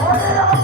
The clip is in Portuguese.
Olha!